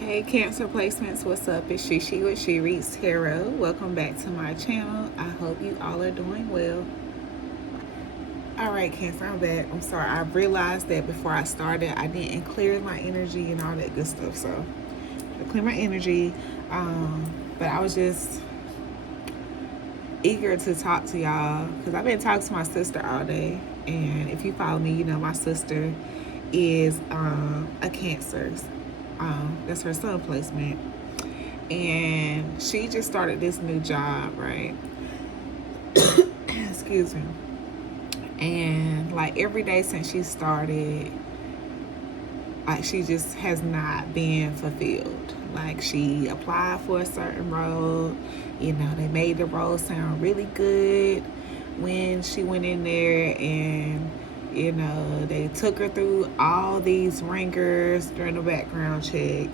Hey Cancer Placements, what's up? It's Shishi with She Reads Tarot. Welcome back to my channel. I hope you all are doing well. Alright Cancer, I'm back. I'm sorry, I realized that before I started I didn't clear my energy and all that good stuff. So I clear my energy. But I was just eager to talk to y'all because I've been talking to my sister all day. And if you follow me, you know my sister is a Cancer. That's her sun placement. And she just started this new job, right? Excuse me. And like every day since she started, like she just has not been fulfilled. Like she applied for a certain role, they made the role sound really good when she went in there, and they took her through all these ringers during the background check.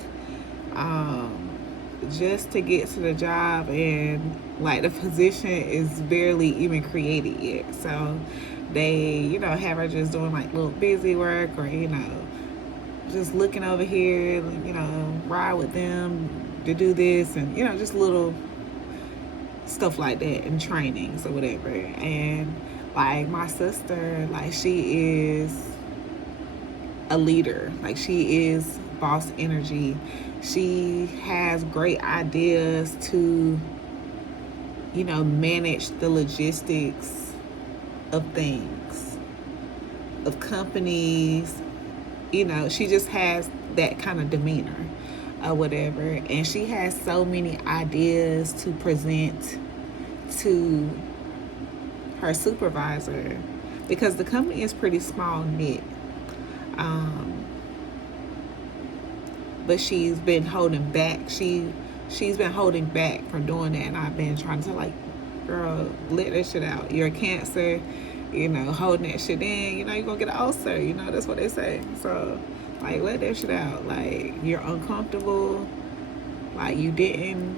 Just to get to the job, and like the position is barely even created yet. So they, have her just doing like little busy work, or just looking over here, ride with them to do this, and just little stuff like that, and trainings or whatever. And like my sister, like she is a leader, like she is boss energy. She has great ideas to manage the logistics of things, of companies. She just has that kind of demeanor or whatever. And she has so many ideas to present to her supervisor, because the company is pretty small knit. But she's been holding back. She's been holding back from doing that, and I've been trying to like, girl, let that shit out. You're a Cancer, holding that shit in, you're gonna get an ulcer. That's what they say. So like, let that shit out. Like, you're uncomfortable. Like, you didn't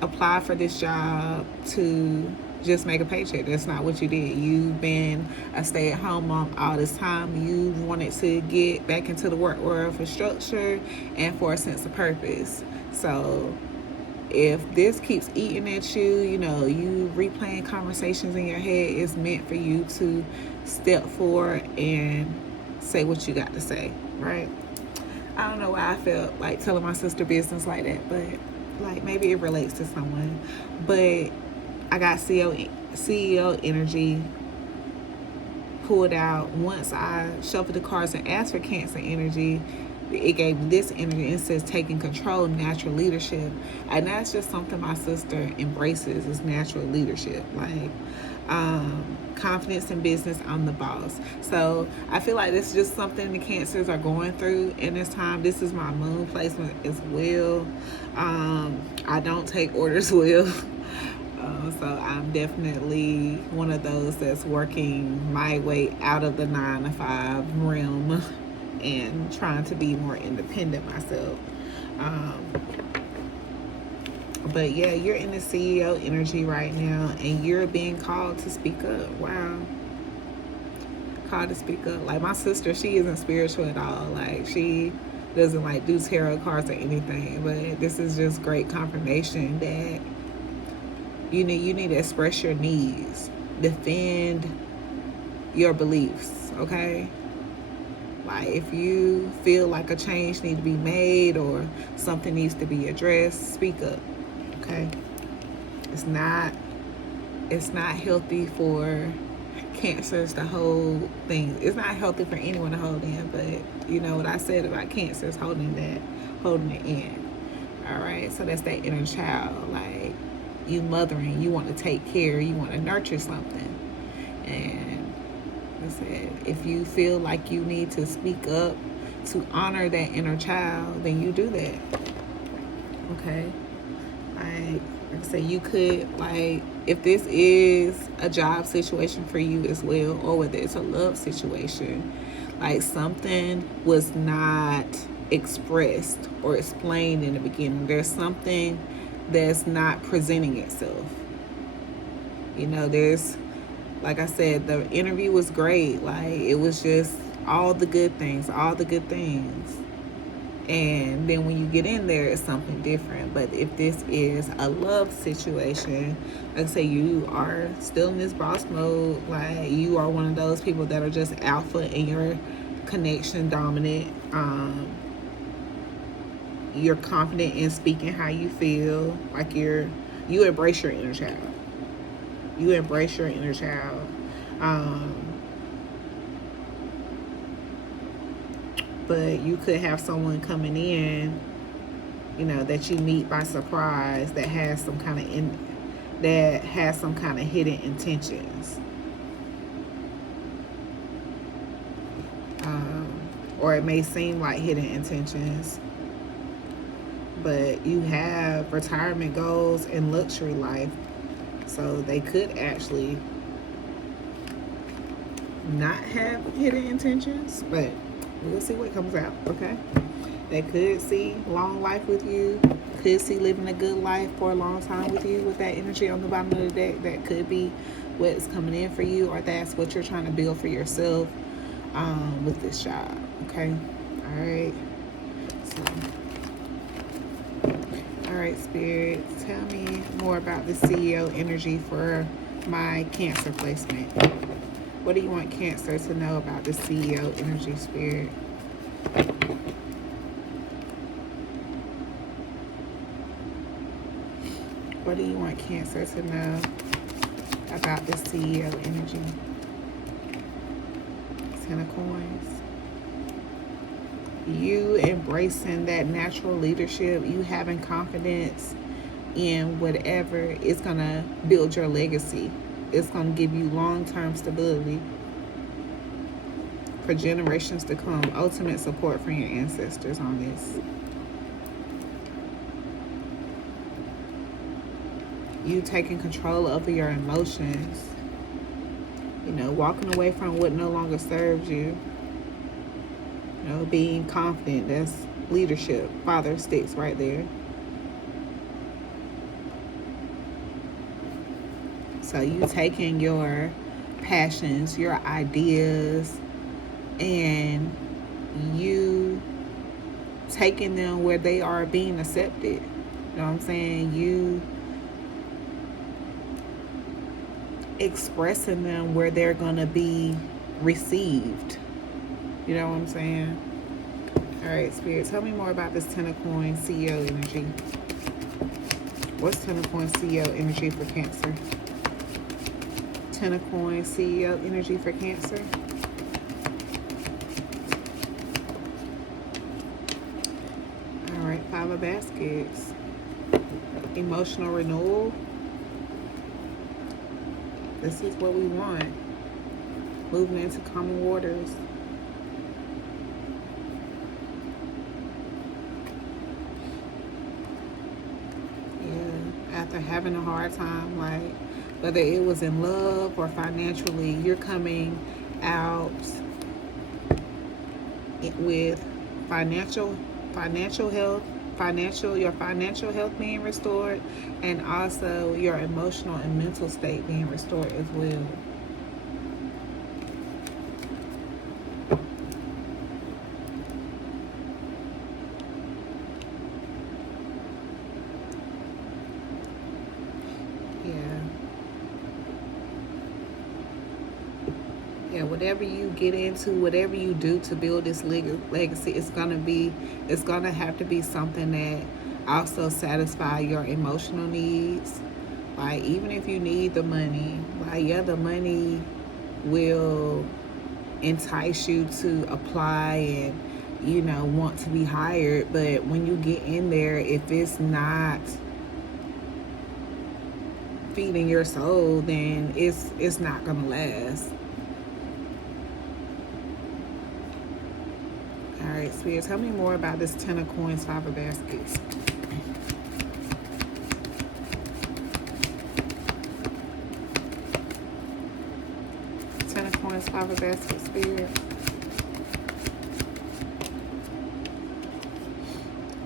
apply for this job to just make a paycheck. That's not what you did. You've been a stay-at-home mom all this time. You wanted to get back into the work world for structure and for a sense of purpose. So if this keeps eating at you, you replaying conversations in your head, it's meant for you to step forward and say what you got to say, right? I don't know why I felt like telling my sister business like that, but like maybe it relates to someone. But I got CEO energy pulled out. Once I shuffled the cards and asked for Cancer energy, it gave me this energy. It says taking control, natural leadership. And that's just something my sister embraces, is natural leadership. Like, confidence in business, I'm the boss. So I feel like this is just something the Cancers are going through in this time. This is my moon placement as well. I don't take orders well. So I'm definitely one of those that's working my way out of the 9 to 5 realm and trying to be more independent myself. But yeah, you're in the CEO energy right now, and you're being called to speak up. Wow. Called to speak up. Like my sister, she isn't spiritual at all. Like she doesn't like do tarot cards or anything. But this is just great confirmation that you need to express your needs, defend your beliefs, okay? Like if you feel like a change needs to be made or something needs to be addressed, speak up, okay? It's not healthy for Cancers to hold things. It's not healthy for anyone to hold in, but you know what I said about Cancers holding it in. All right, so that's that inner child. Like, you mothering, you want to take care, you want to nurture something. And I said, if you feel like you need to speak up to honor that inner child, then you do that. Okay? Like I said, you could, like, if this is a job situation for you as well, or whether it's a love situation, like something was not expressed or explained in the beginning. There's something that's not presenting itself. There's, like I said, the interview was great. Like, it was just all the good things. And then when you get in there, it's something different. But if this is a love situation, like I say, you are still in this boss mode. Like, you are one of those people that are just alpha in your connection, dominant. You're confident in speaking how you feel. Like, you embrace your inner child. You embrace your inner child. But you could have someone coming in, you know, that you meet by surprise that has some kind of hidden intentions. Or it may seem like hidden intentions, but you have retirement goals and luxury life, so they could actually not have hidden intentions, but we'll see what comes out. Okay, they could see long life with you, could see living a good life for a long time with you. With that energy on the bottom of the deck, that could be what's coming in for you, or that's what you're trying to build for yourself with this job. Okay, all right. So, all right, Spirit, tell me more about the CEO energy for my Cancer placement. What do you want Cancer to know about the CEO energy, Spirit? What do you want Cancer to know about the CEO energy? Ten of Coins. You embracing that natural leadership, you having confidence in whatever is going to build your legacy. It's going to give you long-term stability for generations to come. Ultimate support from your ancestors on this. You taking control over your emotions. You know, walking away from what no longer serves you. You know, being confident. That's leadership. Father sticks right there. So you taking your passions, your ideas, and you taking them where they are being accepted. You know what I'm saying? You expressing them where they're going to be received. You know what I'm saying? All right, Spirit, tell me more about this Ten of Coins CEO energy. What's Ten of Coins CEO energy for Cancer? Ten of Coins CEO energy for Cancer. All right, Five of Baskets. Emotional renewal. This is what we want. Moving into common waters. Yeah, after having a hard time, like whether it was in love or financially, you're coming out with financial health, your financial health being restored, and also your emotional and mental state being restored as well. Yeah, whatever you get into, whatever you do to build this legacy, it's gonna have to be something that also satisfy your emotional needs. Like, even if you need the money, like, yeah, the money will entice you to apply and, you know, want to be hired. But when you get in there, if it's not feeding your soul, then it's not gonna last. All right, Spirit, tell me more about this Ten of Coins, Five of Baskets. Ten of Coins, Five of Baskets, Spirit.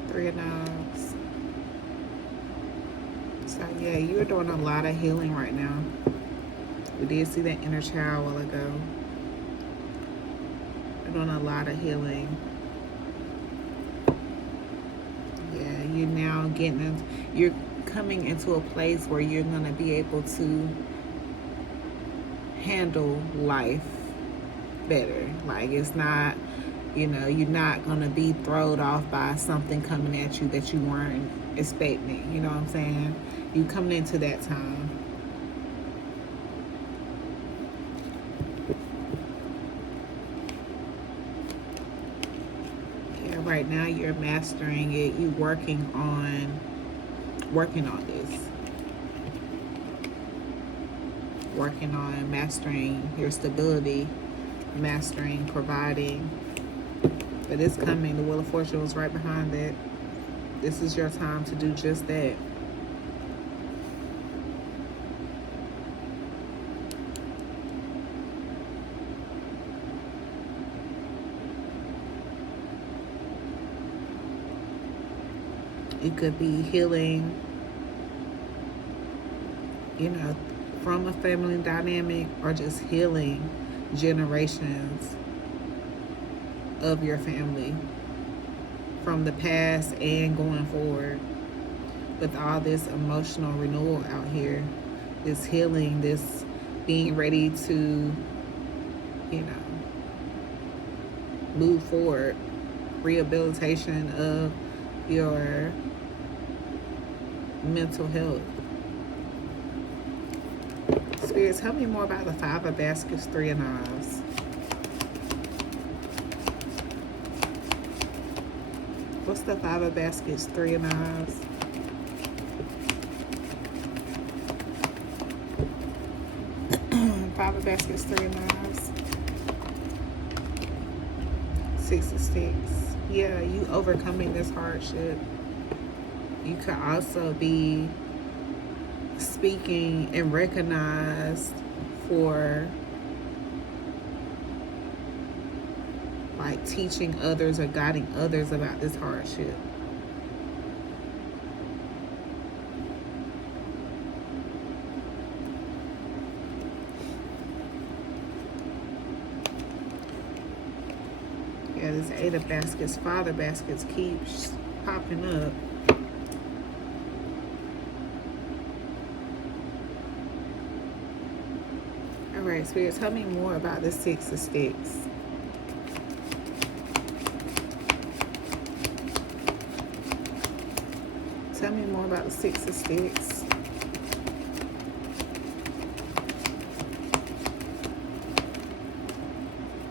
Three of Knives. So, yeah, you're doing a lot of healing right now. We did see that inner child a while ago. You're doing a lot of healing. you're coming into a place where you're going to be able to handle life better. Like, it's not, you're not going to be thrown off by something coming at you that you weren't expecting. You know what I'm saying? You coming into that time. Yeah, right now you're mastering it. You working on this. Working on mastering your stability, mastering providing. But it's coming. The Wheel of Fortune was right behind that. This is your time to do just that. It could be healing, from a family dynamic, or just healing generations of your family from the past and going forward. With all this emotional renewal out here, this healing, this being ready to, move forward, rehabilitation of your mental health. Spirit, tell me more about the Five of Baskets, Three of Knives. What's the Five of Baskets, Three of Knives? Five of Baskets, Three of Knives. Six of Sticks. Yeah, you overcoming this hardship. You could also be speaking and recognized for like teaching others or guiding others about this hardship. Yeah, this Eight of Baskets, Father Baskets keeps popping up. Alright, Spirit, tell me more about the Six of Sticks. Tell me more about the Six of Sticks.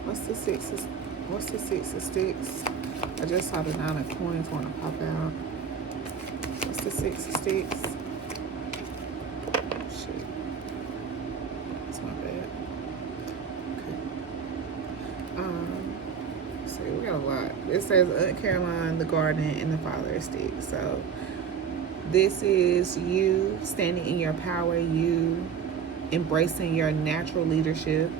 What's the Six of Sticks? I just saw the Nine of Coins want to pop out. What's the Six of Sticks? Shit. That's my bad. Okay. See, we got a lot. It says Aunt Caroline, the garden, and the Father of Sticks. So this is you standing in your power, you embracing your natural leadership,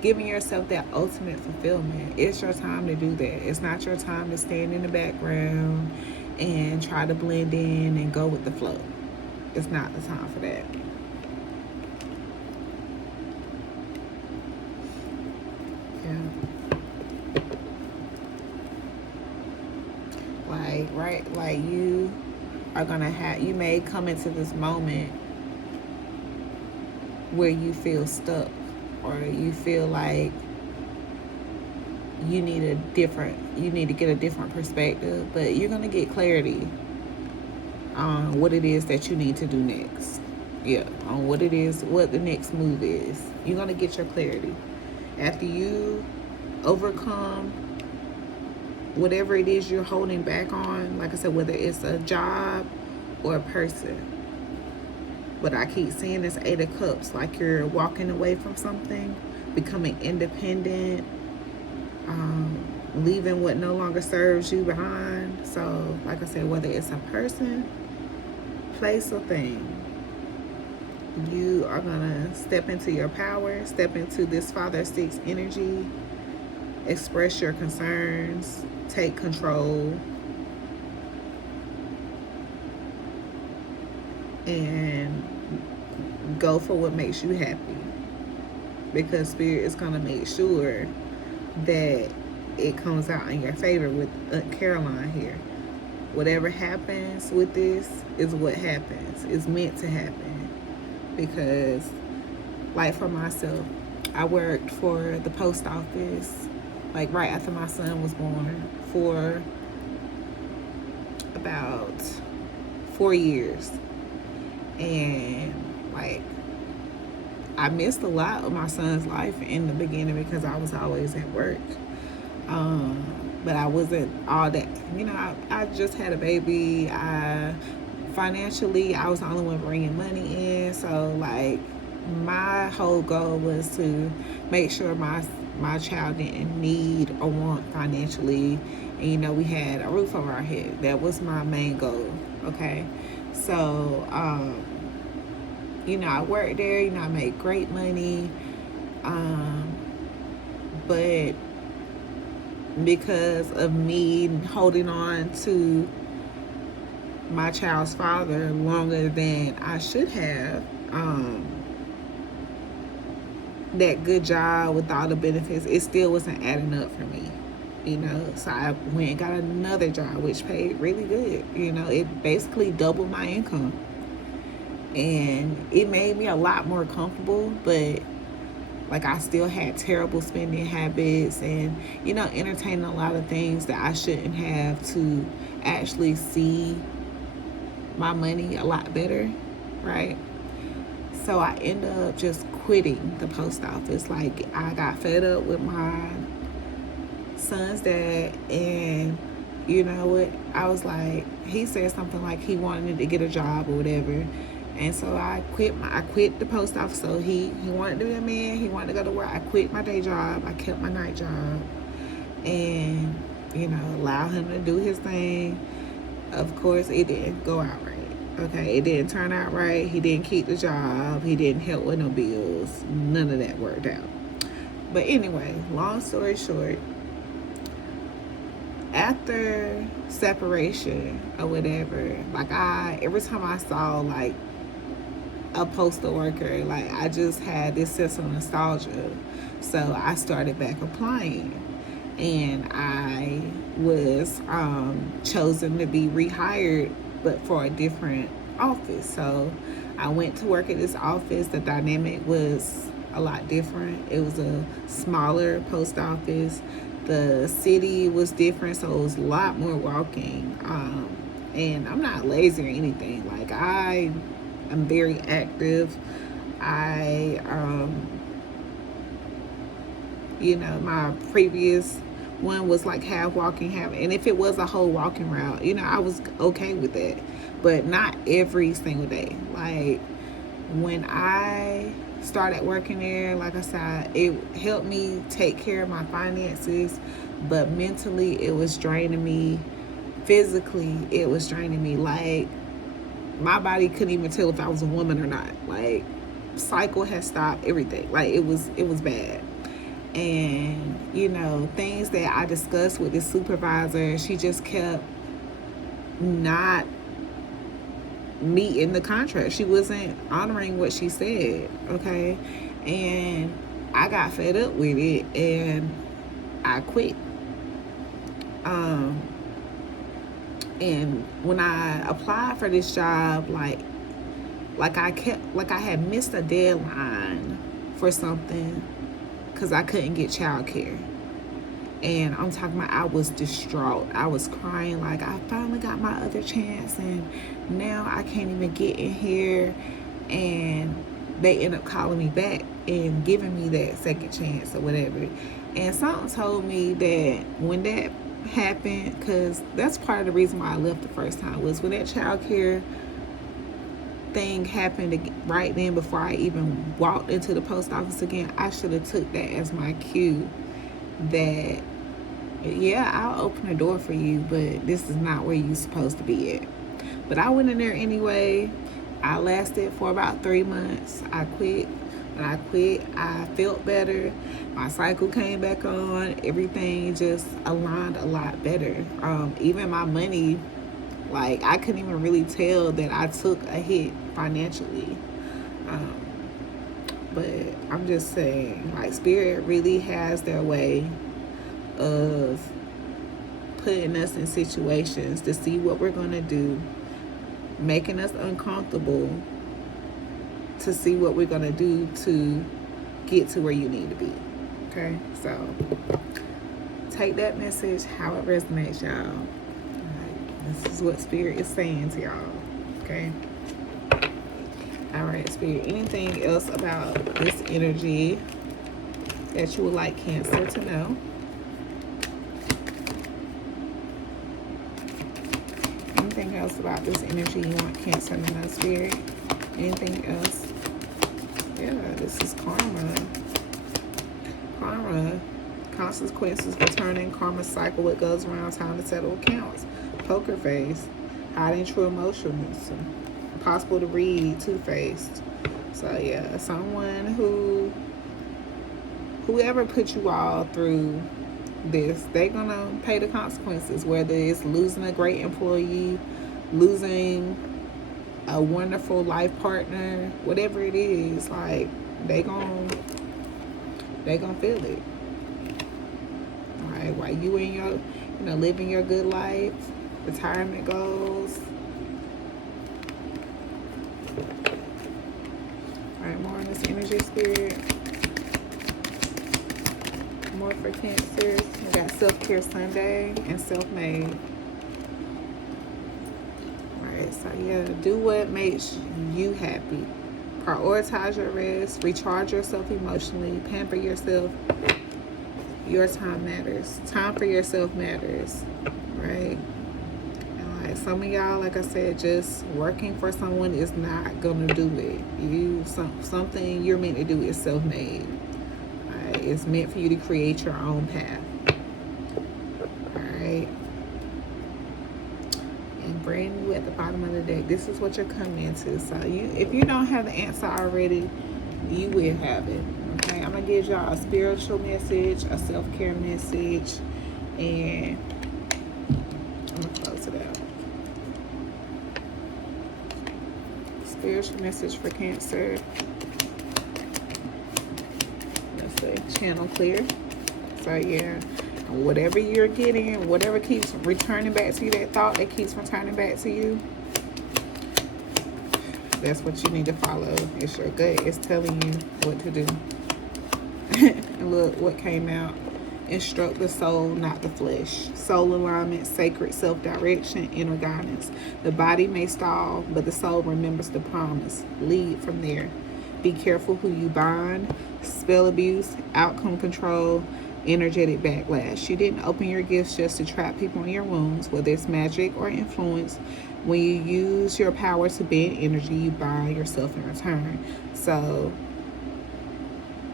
giving yourself that ultimate fulfillment. It's your time to do that. It's not your time to stand in the background and try to blend in and go with the flow. It's not the time for that. Like you are gonna you may come into this moment where you feel stuck, or you feel like you need to get a different perspective, but you're gonna get clarity on what it is that you need to do next. Yeah, on what the next move is. You're gonna get your clarity after you overcome whatever it is you're holding back on. Like I said, whether it's a job or a person. But I keep seeing this Eight of Cups, like you're walking away from something, becoming independent, leaving what no longer serves you behind. So, like I said, whether it's a person, place, or thing, you are going to step into your power, step into this Father Six energy, express your concerns, take control, and go for what makes you happy, because Spirit is going to make sure that it comes out in your favor with Aunt Caroline here. Whatever happens with this is what happens. It's meant to happen because, like for myself, I worked for the post office like right after my son was born for about 4 years, and like I missed a lot of my son's life in the beginning because I was always at work. But I wasn't all that, I just had a baby. Financially, I was the only one bringing money in. So, like, my whole goal was to make sure my child didn't need or want financially. And, we had a roof over our head. That was my main goal, okay? So, I worked there. I made great money. But because of me holding on to my child's father longer than I should have, that good job with all the benefits, it still wasn't adding up for me. So I went and got another job which paid really good. It basically doubled my income, and it made me a lot more comfortable, but like I still had terrible spending habits and, entertaining a lot of things that I shouldn't have to actually see my money a lot better, right? So I ended up just quitting the post office. Like, I got fed up with my son's dad, and you know what? I was like, he said something like he wanted to get a job or whatever. And so I quit the post office. So he wanted to be a man. He wanted to go to work. I quit my day job. I kept my night job, and allow him to do his thing. Of course, it didn't go out right. Okay, it didn't turn out right. He didn't keep the job. He didn't help with no bills. None of that worked out. But anyway, long story short, after separation or whatever, like every time I saw like a postal worker, like I just had this sense of nostalgia. So I started back applying, and I was chosen to be rehired, but for a different office. So I went to work at this office. The dynamic was a lot different. It was a smaller post office. The city was different, so it was a lot more walking. And I'm not lazy or anything. Like, I'm very active. My previous one was like half walking, half, and if it was a whole walking route, I was okay with that, but not every single day. Like, when I started working there, like I said, it helped me take care of my finances, but mentally it was draining me. Physically, it was draining me. Like, my body couldn't even tell if I was a woman or not. Like, cycle had stopped, everything. Like, it was bad. And things that I discussed with the supervisor, she just kept not meeting the contract. She wasn't honoring what she said, okay? And I got fed up with it, and I quit. And when I applied for this job, like I had missed a deadline for something because I couldn't get childcare. And I'm talking about, I was distraught. I was crying like, I finally got my other chance, and now I can't even get in here. And they end up calling me back and giving me that second chance or whatever. And something told me that when that happened, because that's part of the reason why I left the first time, was when that childcare thing happened right then before I even walked into the post office again. I should have took that as my cue that, yeah, I'll open the door for you, but this is not where you're supposed to be at. But I went in there anyway. I lasted for about 3 months. I quit. When I quit, I felt better. My cycle came back on. Everything just aligned a lot better. Even my money, like, I couldn't even really tell that I took a hit financially. But I'm just saying, like, Spirit really has their way of putting us in situations to see what we're going to do, making us uncomfortable to see what we're going to do to get to where you need to be. Okay, so take that message how it resonates, y'all. Right, this is what Spirit is saying to y'all. Okay. All right, Spirit. Anything else about this energy that you would like Cancer to know? Anything else about this energy you want Cancer to know, Spirit? Anything else? Yeah, this is karma. Karma. Consequences returning. Karma cycle. What goes around, time to settle accounts. Poker face. Hiding true emotions. Impossible to read. Two-faced. So yeah, someone whoever put you all through this, they're gonna pay the consequences, whether it's losing a great employee, losing a wonderful life partner, whatever it is. Like, they gonna feel it. All right, while you in your, living your good life, retirement goals. All right, more on this energy, Spirit. More for Cancer. We got Self-Care Sunday and Self-Made. Alright, so yeah, do what makes you happy. Prioritize your rest. Recharge yourself emotionally. Pamper yourself. Your time matters. Time for yourself matters. Right? And like some of y'all, like I said, just working for someone is not gonna do it. Something you're meant to do is self-made. It's meant for you to create your own path. Alright. And brand new at the bottom of the deck. This is what you're coming into. So if you don't have the answer already, you will have it. Okay. I'm gonna give y'all a spiritual message, a self-care message, and I'm gonna close it out. Spiritual message for Cancer. Channel clear. So yeah, whatever you're getting, whatever keeps returning back to you, that thought that keeps returning back to you, that's what you need to follow. It's your gut. It's telling you what to do. And look what came out. Instruct the soul, not the flesh. Soul alignment, sacred self-direction, inner guidance. The body may stall, but the soul remembers the promise. Lead from there. Be careful who you bind. Spell abuse, outcome control, energetic backlash. You didn't open your gifts just to trap people in your wounds, whether it's magic or influence. When you use your power to bend energy, you bind yourself in return. So,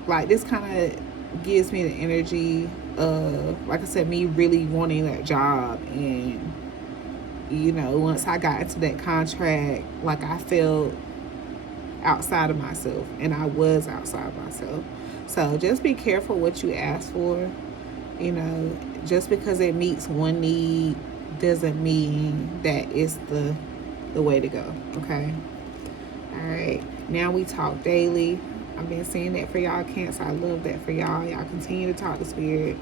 like, this kind of gives me the energy of, like I said, me really wanting that job. And, once I got into that contract, like, I felt outside of myself, and I was outside myself. So just be careful what you ask for. Just because it meets one need doesn't mean that it's the way to go. Okay. All right, now we talk daily. I've been saying that for y'all, Cancer. I love that for y'all. Y'all continue to talk to Spirit.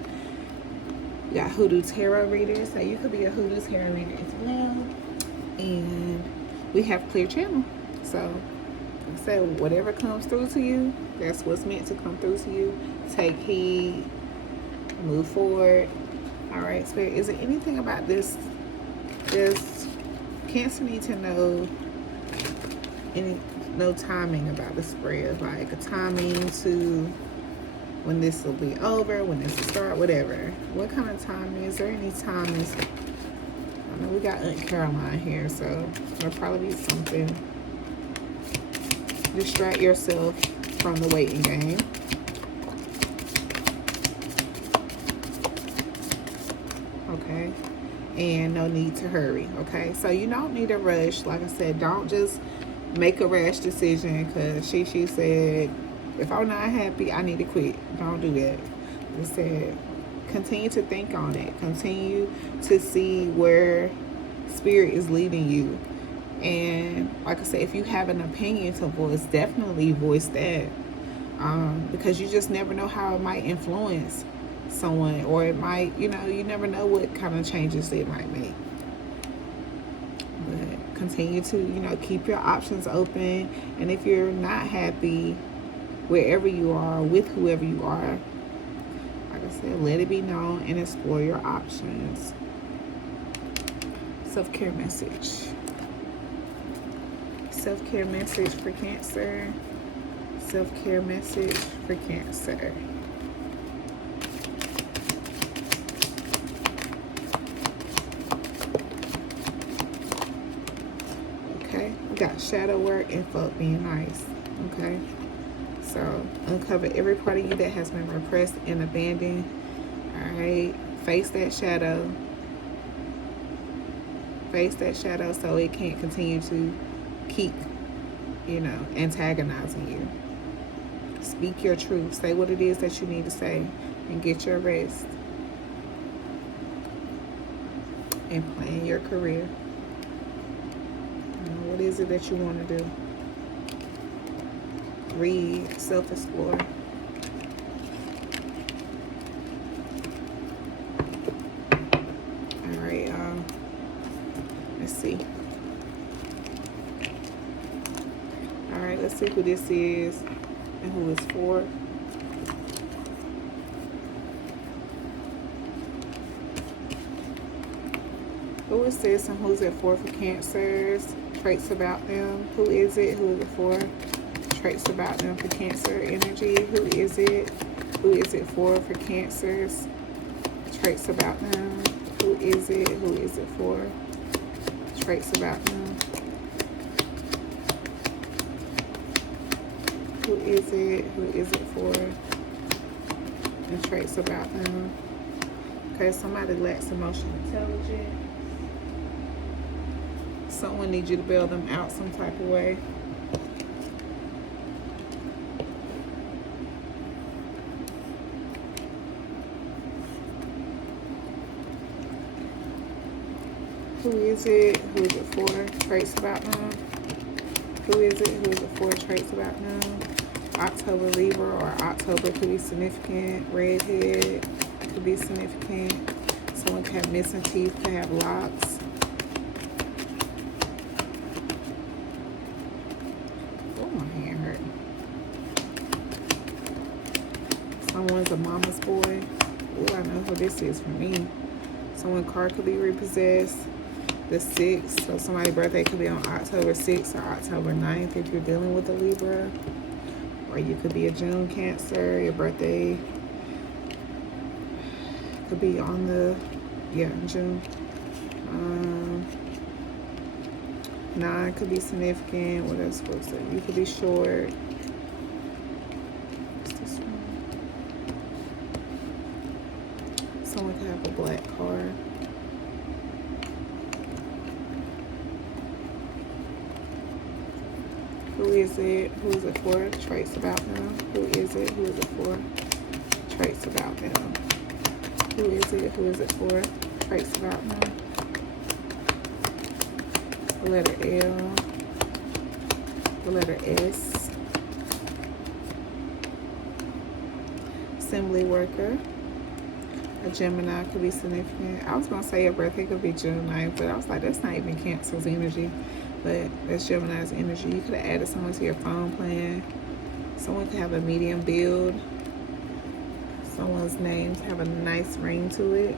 We got Hoodoo Tarot readers, so you could be a Hoodoo Tarot reader as well. And we have Clear Channel. So say whatever comes through to you, that's what's meant to come through to you. Take heed, move forward. All right, Spirit, is there anything about this Cancer need to know? No timing about the spread, like a timing to when this will be over, when this will start, whatever. What kind of timing? Is there any timing? I know we got Aunt Caroline here, so there'll probably be something. Distract yourself from the waiting game. Okay. And no need to hurry. Okay. So you don't need to rush. Like I said, don't just make a rash decision because she said, if I'm not happy, I need to quit. Don't do that. I said, continue to think on it. Continue to see where Spirit is leading you. And like I said, if you have an opinion to voice, definitely voice that. Because you just never know how it might influence someone, or it might, you know, you never know what kind of changes it might make. But continue to, you know, keep your options open. And if you're not happy wherever you are, with whoever you are, like I said, let it be known and explore your options. Self-care message. Self-care message for Cancer. Self-care message for Cancer. Okay, we got shadow work and fuck being nice. Okay, so uncover every part of you that has been repressed and abandoned. All right, face that shadow. Face that shadow so it can't continue to keep, you know, antagonizing you. Speak your truth. Say what it is that you need to say and get your rest. And plan your career. You know, what is it that you want to do? Read, self-explore. All right, let's see. All right, let's see who this is and who it's for. Who is this and who's it for Cancers? Traits about them. Who is it? Who is it for? Traits about them for Cancer energy. Who is it? Who is it for Cancers? Traits about them. Who is it? Who is it for? Traits about them. Who is it? Who is it for? And traits about them. Okay, somebody lacks emotional intelligence. Someone needs you to bail them out some type of way. Who is it? Who is it for? Traits about them. Who is it? Who is it for? Traits about them. October Libra or October could be significant. Redhead could be significant. Someone could have missing teeth, could have locks. Oh, my hand hurt. Someone's a mama's boy. Oh, I know who this is for me. Someone's car could be repossessed. The 6th, so somebody's birthday could be on October 6th or October 9th if you're dealing with a Libra. Or you could be a June Cancer. Your birthday could be on the, June. 9 could be significant. What else was it? You could be short. What's this one? Someone could have a black car. Who is it? Who is it for? Traits about them. Who is it? Who is it for? Traits about them. Who is it? Who is it for? Traits about them. The letter L. The letter S. Assembly worker. A Gemini could be significant. I was going to say your birthday could be June 9th, but I was like, that's not even Cancer's energy. But that's Gemini's energy. You could have added someone to your phone plan. Someone could have a medium build. Someone's name have a nice ring to it.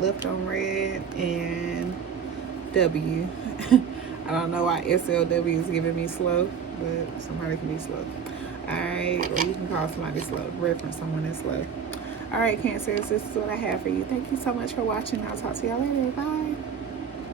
Left on red and W. I don't know why SLW is giving me slow, but somebody can be slow. Alright, well, you can call somebody slow, reference someone that's slow. Alright, Cancers, this is what I have for you. Thank you so much for watching. I'll talk to y'all later. Bye.